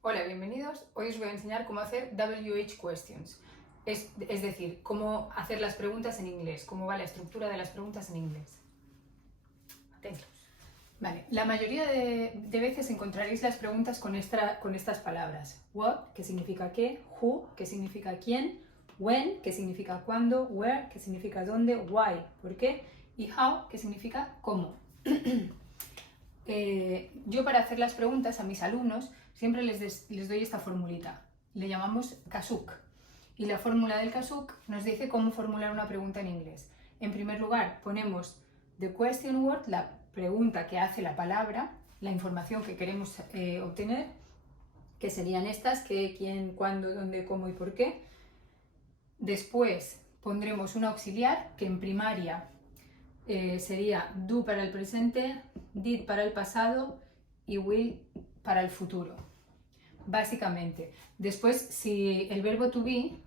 Hola, bienvenidos. Hoy os voy a enseñar cómo hacer WH questions, es decir, cómo hacer las preguntas en inglés, cómo va la estructura de las preguntas en inglés. Atentos. Vale, la mayoría de veces encontraréis las preguntas con estas palabras. What, que significa qué, who, que significa quién, when, que significa cuándo, where, que significa dónde, why, por qué, y how, que significa cómo. Yo para hacer las preguntas a mis alumnos siempre les doy esta formulita, le llamamos KASUK, y la fórmula del KASUK nos dice cómo formular una pregunta en inglés. En primer lugar ponemos the question word, la pregunta que hace la palabra, la información que queremos obtener, que serían estas, qué, quién, cuándo, dónde, cómo y por qué. Después pondremos un auxiliar que en primaria sería do para el presente, did para el pasado y will para el futuro, básicamente. Después, si el verbo to be,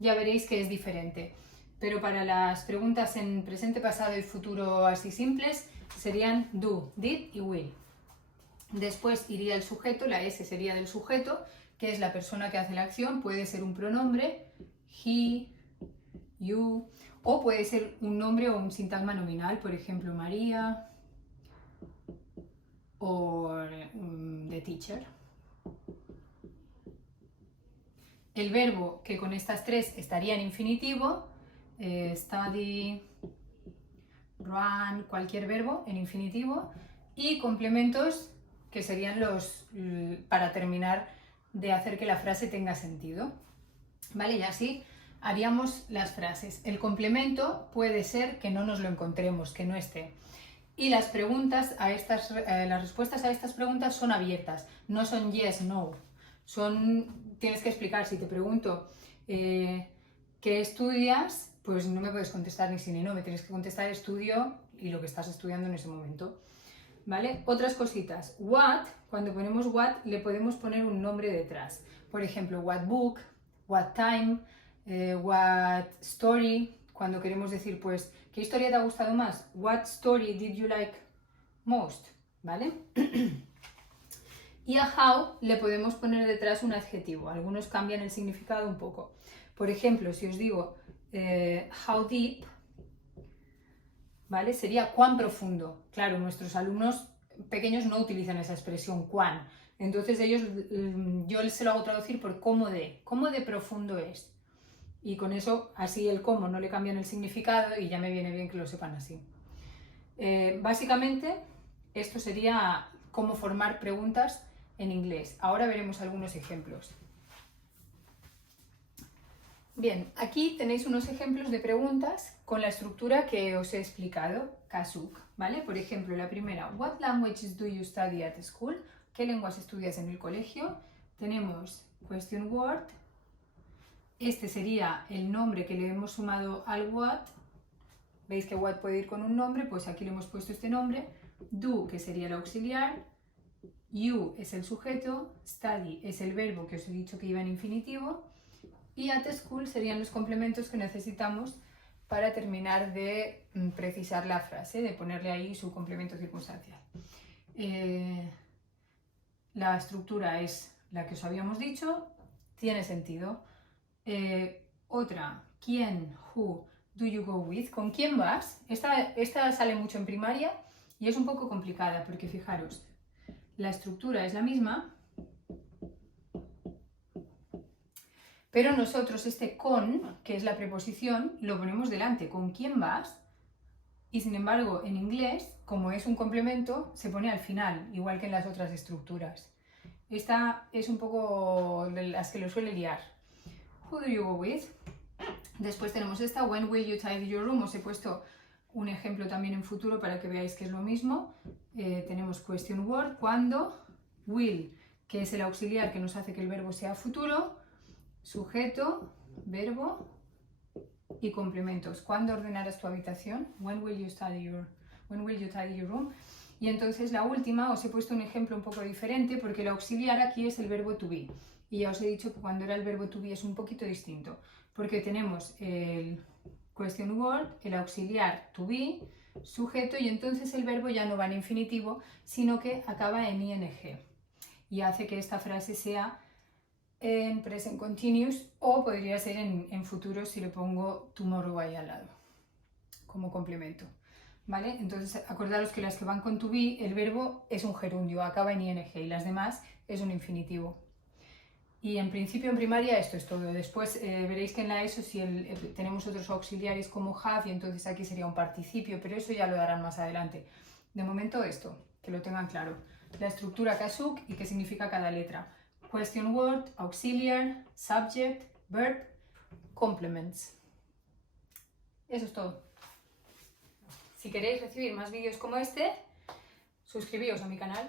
ya veréis que es diferente, pero para las preguntas en presente, pasado y futuro así simples, serían do, did y will. Después iría el sujeto, la S sería del sujeto, que es la persona que hace la acción, puede ser un pronombre, he, you, o puede ser un nombre o un sintagma nominal, por ejemplo, María o the teacher. El verbo, que con estas tres estaría en infinitivo, study, run, cualquier verbo en infinitivo, y complementos que serían los para terminar de hacer que la frase tenga sentido. ¿Vale? Y así haríamos las frases. El complemento puede ser que no nos lo encontremos, que no esté. Y las preguntas las respuestas a estas preguntas son abiertas, no son yes, no. Tienes que explicar. Si te pregunto ¿qué estudias? Pues no me puedes contestar ni sí ni no, me tienes que contestar estudio y lo que estás estudiando en ese momento. ¿Vale? Otras cositas. What, cuando ponemos what, le podemos poner un nombre detrás. Por ejemplo, what book, what time, what story. Cuando queremos decir, pues, ¿qué historia te ha gustado más? What story did you like most? ¿Vale? Y a how le podemos poner detrás un adjetivo. Algunos cambian el significado un poco. Por ejemplo, si os digo how deep, ¿vale? Sería cuán profundo. Claro, nuestros alumnos pequeños no utilizan esa expresión cuán. Entonces yo se lo hago traducir por cómo de profundo es. Y con eso, así el cómo no le cambian el significado y ya me viene bien que lo sepan así. Básicamente, esto sería cómo formar preguntas en inglés. Ahora veremos algunos ejemplos. Bien, aquí tenéis unos ejemplos de preguntas con la estructura que os he explicado, KASUK, ¿vale? Por ejemplo, la primera, What languages do you study at school? ¿Qué lenguas estudias en el colegio? Tenemos question word. Este sería el nombre que le hemos sumado al what. Veis que what puede ir con un nombre, pues aquí le hemos puesto este nombre. Do, que sería el auxiliar. You es el sujeto. Study es el verbo que os he dicho que iba en infinitivo. Y at school serían los complementos que necesitamos para terminar de precisar la frase, de ponerle ahí su complemento circunstancial. La estructura es la que os habíamos dicho, tiene sentido. Otra, ¿quién? Who do you go with? ¿Con quién vas? Esta sale mucho en primaria y es un poco complicada porque fijaros, la estructura es la misma, pero nosotros este con, que es la preposición, lo ponemos delante, ¿con quién vas? Y sin embargo, en inglés, como es un complemento, se pone al final, igual que en las otras estructuras. Esta es un poco de las que lo suele liar. Who do you go with? Después tenemos esta, when will you tidy your room? Os he puesto un ejemplo también en futuro para que veáis que es lo mismo. Tenemos question word, ¿cuándo? Will, que es el auxiliar que nos hace que el verbo sea futuro. Sujeto, verbo y complementos. ¿Cuándo ordenarás tu habitación? When will you tidy your room? Y entonces la última, os he puesto un ejemplo un poco diferente porque el auxiliar aquí es el verbo to be. Y ya os he dicho que cuando era el verbo to be es un poquito distinto, porque tenemos el question word, el auxiliar to be, sujeto, y entonces el verbo ya no va en infinitivo, sino que acaba en ing. y hace que esta frase sea en present continuous o podría ser en futuro si le pongo tomorrow ahí al lado como complemento, ¿vale? Entonces acordaros que las que van con to be, el verbo es un gerundio, acaba en ing y las demás es un infinitivo. Y en principio en primaria esto es todo. Después veréis que en la ESO tenemos otros auxiliares como have y entonces aquí sería un participio, pero eso ya lo darán más adelante. De momento esto, que lo tengan claro. La estructura kasuk y qué significa cada letra. Question word, auxiliar, subject, verb, complements. Eso es todo. Si queréis recibir más vídeos como este, suscribíos a mi canal.